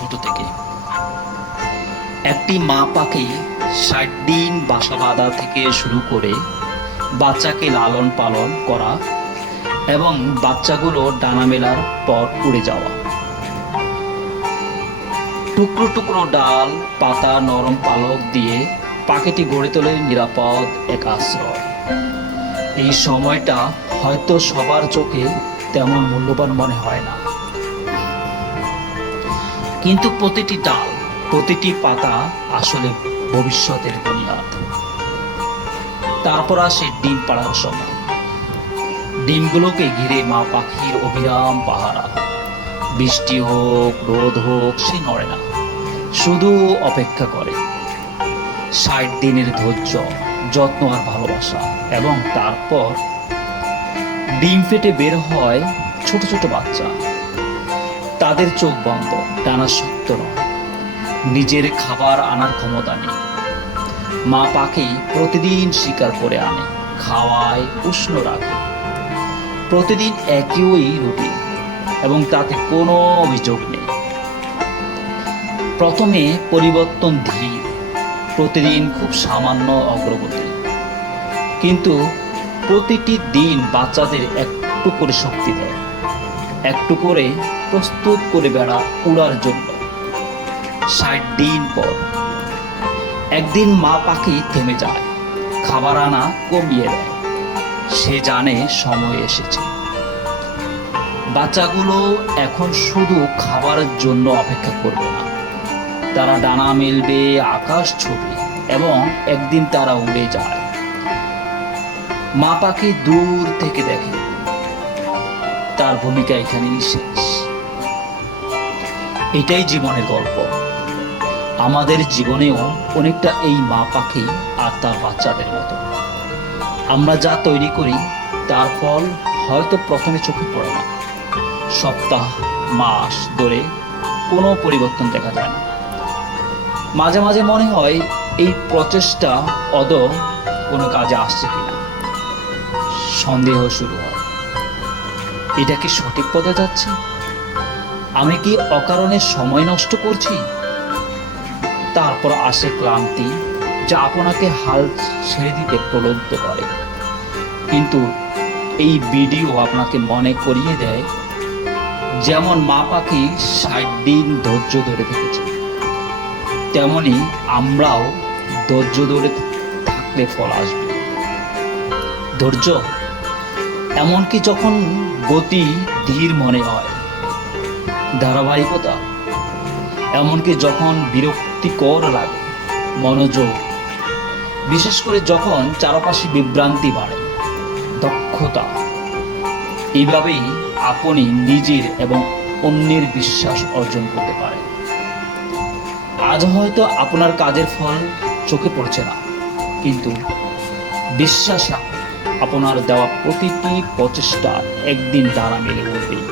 ছোট থেকে। একটি মা পাখি ষাট দিন বাসা বাঁধা থেকে শুরু করে বাচ্চাকে লালন পালন করা এবং বাচ্চাগুলো ডানা মেলার পর উড়ে যাওয়া। টুকরো টুকরো ডাল, পাতা, নরম পালক দিয়ে পাখিটি গড়ে তোলে নিরাপদ এক আশ্রয়। এই সময়টা হয়তো সবার চোখে তেমন মূল্যবান মনে হয় না। কিন্তু প্রতিটি ডাল, প্রতিটি পাতা আসলে ভবিষ্যতের বুনিয়াদ তারপর আসে ডিম পাড়ার সময়। ডিমগুলোকে ঘিরে মা পাখির অবিরাম পাহারা। বৃষ্টি হোক, রোদ হোক, সে নড়ে না। শুধু অপেক্ষা করে। ষাট দিনের ধৈর্য, যত্ন আর ভালোবাসা এবং তারপর ডিম ফেটে বের হয় ছোট ছোট বাচ্চা। তাদের চোখ বন্ধ, টানা নয়। নিজের খাবার আনার ক্ষমতা নেই। মা পাখি প্রতিদিন শিকার করে আনে, খাওয়ায়, উষ্ণ রাখে। প্রতিদিন একই রুটিন, এবং তাতে কোনো অভিযোগ নেই। প্রথমে পরিবর্তন ধীর, প্রতিদিন খুব সামান্য অগ্রগতি। কিন্তু প্রতিটি দিন বাচ্চাদের একটু করে শক্তি দেয়। একটু করে প্রস্তুত করে বেড়া উড়ার জন্য। ষাট দিন পর একদিন মা পাখি থেমে যায়, খাবার আনা কমিয়ে দেয়। সে জানে সময় এসেছে। বাচ্চাগুলো এখন শুধু খাবারের জন্য অপেক্ষা করবে না। তারা ডানা মেলবে, আকাশ ছবি এবং একদিন তারা উড়ে যায়। মা পাখি দূর থেকে দেখে। তার ভূমিকা এখানেই শেষ। এটাই জীবনের গল্প। আমাদের জীবনেও অনেকটা এই মা পাখি আর তার বাচ্চাদের মতো। আমরা যা তৈরি করি, তার ফল হয়তো প্রথমে চোখে পড়ে না। সপ্তাহ, মাস ধরে কোনো পরিবর্তন দেখা যায় না। মাঝে মাঝে মনে হয় এই প্রচেষ্টা অদ কোনো কাজে আসছে কিনা। সন্দেহ শুরু হয়। এটা কি সঠিক পথে যাচ্ছে? আমি কি অকারণে সময় নষ্ট করছি? তারপর আসে ক্লান্তি, যা আপনাকে হাল ছেড়ে দিতে প্রলুব্ধ করে। কিন্তু এই ভিডিও আপনাকে মনে করিয়ে দেয়, যেমন মা পাখি ষাট দিন ধৈর্য ধরে থেকেছে, তেমনি আমরাও ধৈর্য ধরে থাকলে ফল আসবে। ধৈর্য এমনকি যখন গতি ধীর মনে হয় ধারাবাহিকতা। এমনকি যখন বিরক্তিকর লাগে, মনোযোগ। বিশেষ করে যখন চারপাশে বিভ্রান্তি বাড়ে, দক্ষতা। এইভাবেই আপনি নিজের এবং অন্যের বিশ্বাস অর্জন করতে পারেন। আজ হয়তো আপনার কাজের ফল চোখে পড়ছে না, কিন্তু বিশ্বাস আপনার দেওয়া প্রতিটি প্রচেষ্টা একদিন দ্বারা মেলে উঠবেই।